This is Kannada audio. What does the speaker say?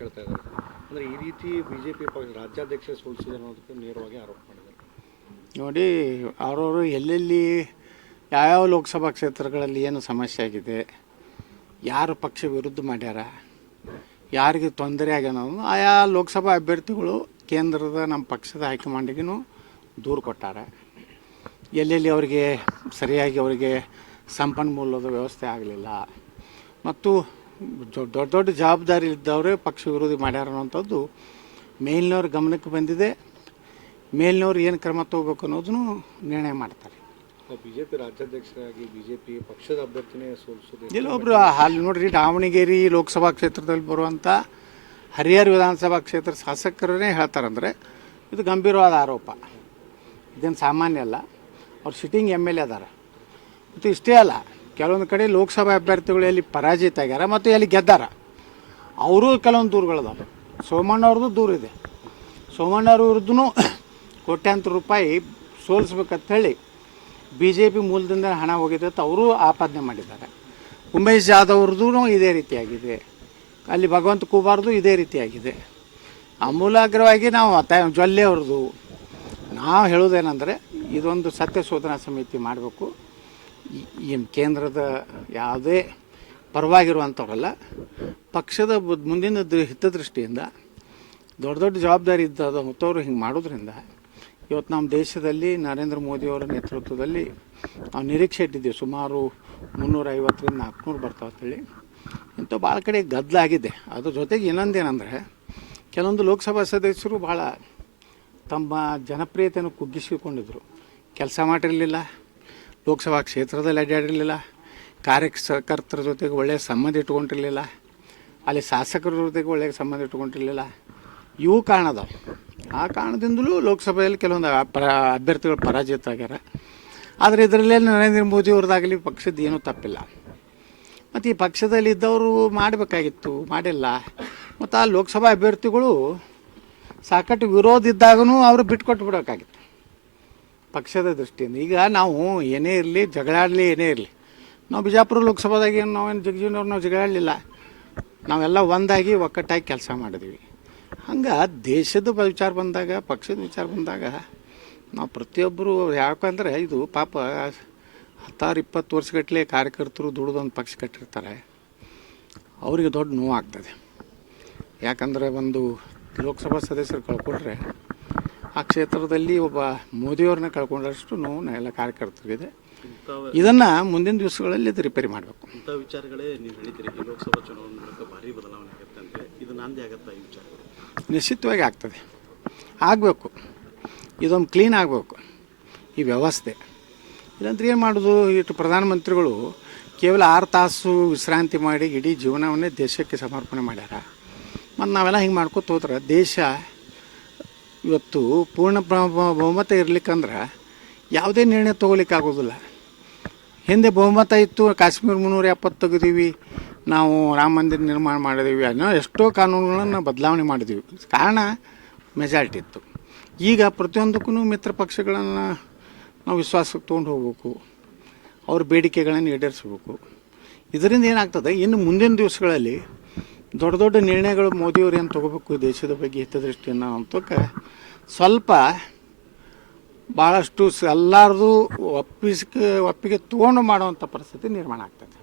ಕೇಳ್ತಾ ಇದ್ದಾರೆ. ಅಂದರೆ ಈ ರೀತಿ ಬಿ ಜೆ ಪಿ ರಾಜ್ಯಾಧ್ಯಕ್ಷ ಸೋಲಿಸಿದೆ ಅನ್ನೋದಕ್ಕೆ ನೇರವಾಗಿ ಆರೋಪ ಮಾಡಿದ್ದಾರೆ. ನೋಡಿ, ಅವರವರು ಎಲ್ಲೆಲ್ಲಿ ಯಾವ್ಯಾವ ಲೋಕಸಭಾ ಕ್ಷೇತ್ರಗಳಲ್ಲಿ ಏನು ಸಮಸ್ಯೆ ಆಗಿದೆ, ಯಾರು ಪಕ್ಷ ವಿರುದ್ಧ ಮಾಡ್ಯಾರ, ಯಾರಿಗೆ ತೊಂದರೆ ಆಗ್ಯಾನ ಆಯಾ ಲೋಕಸಭಾ ಅಭ್ಯರ್ಥಿಗಳು ಕೇಂದ್ರದ ನಮ್ಮ ಪಕ್ಷದ ಹೈಕಮಾಂಡಿಗೂ ದೂರು ಕೊಟ್ಟಾರೆ. ಎಲ್ಲೆಲ್ಲಿ ಅವರಿಗೆ ಸರಿಯಾಗಿ ಅವರಿಗೆ ಸಂಪನ್ಮೂಲದ ವ್ಯವಸ್ಥೆ ಆಗಲಿಲ್ಲ. ಮತ್ತು ದೊಡ್ಡ ದೊಡ್ಡ ದೊಡ್ಡ ಜವಾಬ್ದಾರಿ ಇದ್ದವರೇ ಪಕ್ಷ ವಿರೋಧಿ ಮಾಡ್ಯಾರ ಅನ್ನೋಂಥದ್ದು ಮೇಲಿನವ್ರ ಗಮನಕ್ಕೆ ಬಂದಿದೆ. ಮೇಲಿನವ್ರು ಏನು ಕ್ರಮ ತಗೋಬೇಕು ಅನ್ನೋದನ್ನು ನಿರ್ಣಯ ಮಾಡ್ತಾರೆ. ಬಿ ಜೆ ಪಿ ರಾಜ್ಯಾಧ್ಯಕ್ಷರಾಗಿ ಬಿ ಜೆ ಪಿ ಪಕ್ಷದ ಅಭ್ಯರ್ಥಿನೇ ಸೋಲಿಸೋದು ಒಬ್ರು ಅಲ್ಲಿ ನೋಡ್ರಿ ದಾವಣಗೆರೆ ಲೋಕಸಭಾ ಕ್ಷೇತ್ರದಲ್ಲಿ ಬರುವಂಥ ಹರಿಹರ ವಿಧಾನಸಭಾ ಕ್ಷೇತ್ರ ಶಾಸಕರನ್ನೇ ಹೇಳ್ತಾರಂದ್ರೆ ಇದು ಗಂಭೀರವಾದ ಆರೋಪ. ಇದೇನು ಸಾಮಾನ್ಯ ಅಲ್ಲ. ಅವ್ರು ಸಿಟ್ಟಿಂಗ್ ಎಂ ಎಲ್ ಎ ಅದಾರ. ಮತ್ತು ಇಷ್ಟೇ ಅಲ್ಲ. ಕೆಲವೊಂದು ಕಡೆ ಲೋಕಸಭಾ ಅಭ್ಯರ್ಥಿಗಳು ಎಲ್ಲಿ ಪರಾಜಿತ ಆಗ್ಯಾರ ಮತ್ತು ಎಲ್ಲಿ ಗೆದ್ದಾರ. ಅವರು ಕೆಲವೊಂದು ದೂರುಗಳದಾವೆ ಸೋಮಣ್ಣವ್ರದ್ದು ದೂರ ಇದೆ. ಸೋಮಣ್ಣವ್ರ ವಿರುದ್ಧನೂ ಕೋಟ್ಯಾಂತರ ರೂಪಾಯಿ ಸೋಲಿಸ್ಬೇಕಂತ ಹೇಳಿ ಬಿ ಜೆ ಪಿ ಮೂಲದಿಂದ ಹಣ ಹೋಗಿದೆ ಅಂತ ಅವರು ಆಪಾದನೆ ಮಾಡಿದ್ದಾರೆ. ಉಮೇಶ್ ಜಾಧವ್ ಅವ್ರದ್ದು ಇದೇ ರೀತಿಯಾಗಿದೆ. ಅಲ್ಲಿ ಭಗವಂತ ಕುಮಾರ್ದು ಇದೇ ರೀತಿಯಾಗಿದೆ. ಅಮೂಲಾಗ್ರವಾಗಿ ನಾವು ತ ಜೊಲ್ಲೆ ಅವ್ರದ್ದು. ನಾವು ಹೇಳೋದೇನೆಂದರೆ ಇದೊಂದು ಸತ್ಯ ಶೋಧನಾ ಸಮಿತಿ ಮಾಡಬೇಕು. ಈ ಕೇಂದ್ರದ ಯಾವುದೇ ಪರವಾಗಿರುವಂಥವ್ರಲ್ಲ, ಪಕ್ಷದ ಮುಂದಿನ ಹಿತದೃಷ್ಟಿಯಿಂದ ದೊಡ್ಡ ದೊಡ್ಡ ಜವಾಬ್ದಾರಿ ಇದ್ದವರು ಹಿಂಗೆ ಮಾಡೋದ್ರಿಂದ ಇವತ್ತು ನಮ್ಮ ದೇಶದಲ್ಲಿ ನರೇಂದ್ರ ಮೋದಿಯವರ ನೇತೃತ್ವದಲ್ಲಿ ನಾವು ನಿರೀಕ್ಷೆ ಇಟ್ಟಿದ್ದೀವಿ. ಸುಮಾರು ಮುನ್ನೂರೈವತ್ತರಿಂದ ನಾಲ್ಕುನೂರು ಬರ್ತಾವೆ ಅಂತೇಳಿ. ಇಂಥ ಭಾಳ ಕಡೆ ಗದ್ದಲಾಗಿದೆ. ಅದ್ರ ಜೊತೆಗೆ ಇನ್ನೊಂದೇನೆಂದರೆ, ಕೆಲವೊಂದು ಲೋಕಸಭಾ ಸದಸ್ಯರು ಭಾಳ ತಮ್ಮ ಜನಪ್ರಿಯತೆಯನ್ನು ಕುಗ್ಗಿಸಿಕೊಂಡಿದ್ರು. ಕೆಲಸ ಮಾಡಿರಲಿಲ್ಲ. ಲೋಕಸಭಾ ಕ್ಷೇತ್ರದಲ್ಲಿ ಅಡ್ಡಾಡಿರಲಿಲ್ಲ. ಕಾರ್ಯಕರ್ತರ ಜೊತೆಗೆ ಒಳ್ಳೆಯ ಸಂಬಂಧ ಇಟ್ಕೊಂಡಿರಲಿಲ್ಲ ಅಲ್ಲಿ ಶಾಸಕರ ಜೊತೆಗೆ ಒಳ್ಳೆಯ ಸಂಬಂಧ ಇಟ್ಕೊಂಡಿರಲಿಲ್ಲ ಇವು ಕಾರಣ ಅದಾವೆ ಆ ಕಾರಣದಿಂದಲೂ ಲೋಕಸಭೆಯಲ್ಲಿ ಕೆಲವೊಂದು ಪರ, ಅಭ್ಯರ್ಥಿಗಳು ಪರಾಜಿತ ಆಗ್ಯಾರ ಆದರೆ ಇದರಲ್ಲೇ ನರೇಂದ್ರ ಮೋದಿ ಅವ್ರದ್ದಾಗಲಿ ಪಕ್ಷದ ಏನೂ ತಪ್ಪಿಲ್ಲ. ಮತ್ತು ಈ ಪಕ್ಷದಲ್ಲಿ ಇದ್ದವರು ಮಾಡಬೇಕಾಗಿತ್ತು, ಮಾಡಿಲ್ಲ. ಮತ್ತು ಆ ಲೋಕಸಭಾ ಅಭ್ಯರ್ಥಿಗಳು ಸಾಕಷ್ಟು ವಿರೋಧ ಇದ್ದಾಗೂ ಅವರು ಬಿಟ್ಕೊಟ್ಟು ಬಿಡೋಕ್ಕಾಗಿತ್ತು ಪಕ್ಷದ ದೃಷ್ಟಿಯಿಂದ. ಈಗ ನಾವು ಏನೇ ಇರಲಿ ಜಗಳಾಡಲಿ ಏನೇ ಇರಲಿ, ನಾವು ಬಿಜಾಪುರ ಲೋಕಸಭಾದಾಗ ಏನು ನಾವೇನು ಜಗಜೀವನವ್ರು ನಾವು ಜಗಳಾಡಲಿಲ್ಲ ನಾವೆಲ್ಲ ಒಂದಾಗಿ ಒಕ್ಕಟ್ಟಾಗಿ ಕೆಲಸ ಮಾಡಿದ್ವಿ. ಹಂಗೆ ದೇಶದ ವಿಚಾರ ಬಂದಾಗ, ಪಕ್ಷದ ವಿಚಾರ ಬಂದಾಗ ನಾವು ಪ್ರತಿಯೊಬ್ಬರು ಯಾಕಂದರೆ ಇದು ಪಾಪ ಹತ್ತಾರು ಇಪ್ಪತ್ತು ವರ್ಷಗಟ್ಟಲೆ ಕಾರ್ಯಕರ್ತರು ದುಡಿದೊಂದು ಪಕ್ಷ ಕಟ್ಟಿರ್ತಾರೆ. ಅವರಿಗೆ ದೊಡ್ಡ ನೋವು ಆಗ್ತದೆ ಯಾಕಂದರೆ ಒಂದು ಲೋಕಸಭಾ ಸದಸ್ಯರು ಕಳ್ಕೊಂಡ್ರೆ ಆ ಕ್ಷೇತ್ರದಲ್ಲಿ ಒಬ್ಬ ಮೋದಿಯವ್ರನ್ನ ಕಳ್ಕೊಂಡಷ್ಟು ನೋವು ಎಲ್ಲ ಕಾರ್ಯಕರ್ತರಿಗಿದೆ. ಇದನ್ನು ಮುಂದಿನ ದಿವಸಗಳಲ್ಲಿ ಇದು ರಿಪೇರಿ ಮಾಡಬೇಕು. ಇಂಥ ವಿಚಾರಗಳೇ ನೀವು ಹೇಳಿದ್ದೀರಿ ಲೋಕಸಭಾ ಚುನಾವಣೆ ಮೂಲಕ ಭಾರಿ ಬದಲಾವಣೆ ಆಗುತ್ತೆ ಅಂದರೆ ಇದು ನಾಂದಿ ಆಗತ್ತಾ ಈ ವಿಚಾರ ನಿಶ್ಚಿತವಾಗಿ ಆಗ್ತದೆ. ಆಗಬೇಕು. ಇದೊಂದು ಕ್ಲೀನ್ ಆಗಬೇಕು. ಈ ವ್ಯವಸ್ಥೆ. ಇಲ್ಲಂದ್ರೆ ಏನು ಮಾಡೋದು? ಇಟ್ಟು ಪ್ರಧಾನಮಂತ್ರಿಗಳು ಕೇವಲ ಆರು ತಾಸು ವಿಶ್ರಾಂತಿ ಮಾಡಿ ಇಡೀ ಜೀವನವನ್ನೇ ದೇಶಕ್ಕೆ ಸಮರ್ಪಣೆ ಮಾಡ್ಯಾರ. ಮತ್ತು ನಾವೆಲ್ಲ ಹಿಂಗೆ ಮಾಡ್ಕೊತ ಹೋದ್ರೆ ದೇಶ ಇವತ್ತು ಪೂರ್ಣ ಪ್ರ- ಬಹುಮತ ಇರ್ಲಿಕ್ಕಂದ್ರೆ ಯಾವುದೇ ನಿರ್ಣಯ ತಗೋಲಿಕ್ಕೆ ಆಗೋದಿಲ್ಲ. ಹಿಂದೆ ಬಹುಮತ ಇತ್ತು, ಕಾಶ್ಮೀರ ಮುನ್ನೂರ ಎಪ್ಪತ್ತು ತೆಗೆದೀವಿ, ನಾವು ರಾಮ ಮಂದಿರ ನಿರ್ಮಾಣ ಮಾಡಿದೀವಿ ಅನ್ನೋ ಎಷ್ಟೋ ಕಾನೂನುಗಳನ್ನು ಬದಲಾವಣೆ ಮಾಡಿದೀವಿ. ಕಾರಣ ಮೆಜಾರಿಟಿ ಇತ್ತು. ಈಗ ಪ್ರತಿಯೊಂದಕ್ಕೂ ಮಿತ್ರ ಪಕ್ಷಗಳನ್ನು ನಾವು ವಿಶ್ವಾಸಕ್ಕೆ ತೊಗೊಂಡು ಹೋಗ್ಬೇಕು. ಅವ್ರ ಬೇಡಿಕೆಗಳನ್ನು ಈಡೇರಿಸ್ಬೇಕು. ಇದರಿಂದ ಏನಾಗ್ತದೆ, ಇನ್ನು ಮುಂದಿನ ದಿವಸಗಳಲ್ಲಿ ದೊಡ್ಡ ದೊಡ್ಡ ನಿರ್ಣಯಗಳು ಮೋದಿಯವ್ರು ಏನು ತೊಗೋಬೇಕು ದೇಶದ ಬಗ್ಗೆ ಹಿತದೃಷ್ಟಿಯನ್ನು ಅಂತಕ್ಕೆ ಸ್ವಲ್ಪ ಭಾಳಷ್ಟು ಎಲ್ಲರದು ಒಪ್ಪಿಸ್ಕೆ ಒಪ್ಪಿಗೆ ತಗೊಂಡು ಮಾಡುವಂಥ ಪರಿಸ್ಥಿತಿ ನಿರ್ಮಾಣ ಆಗ್ತದೆ.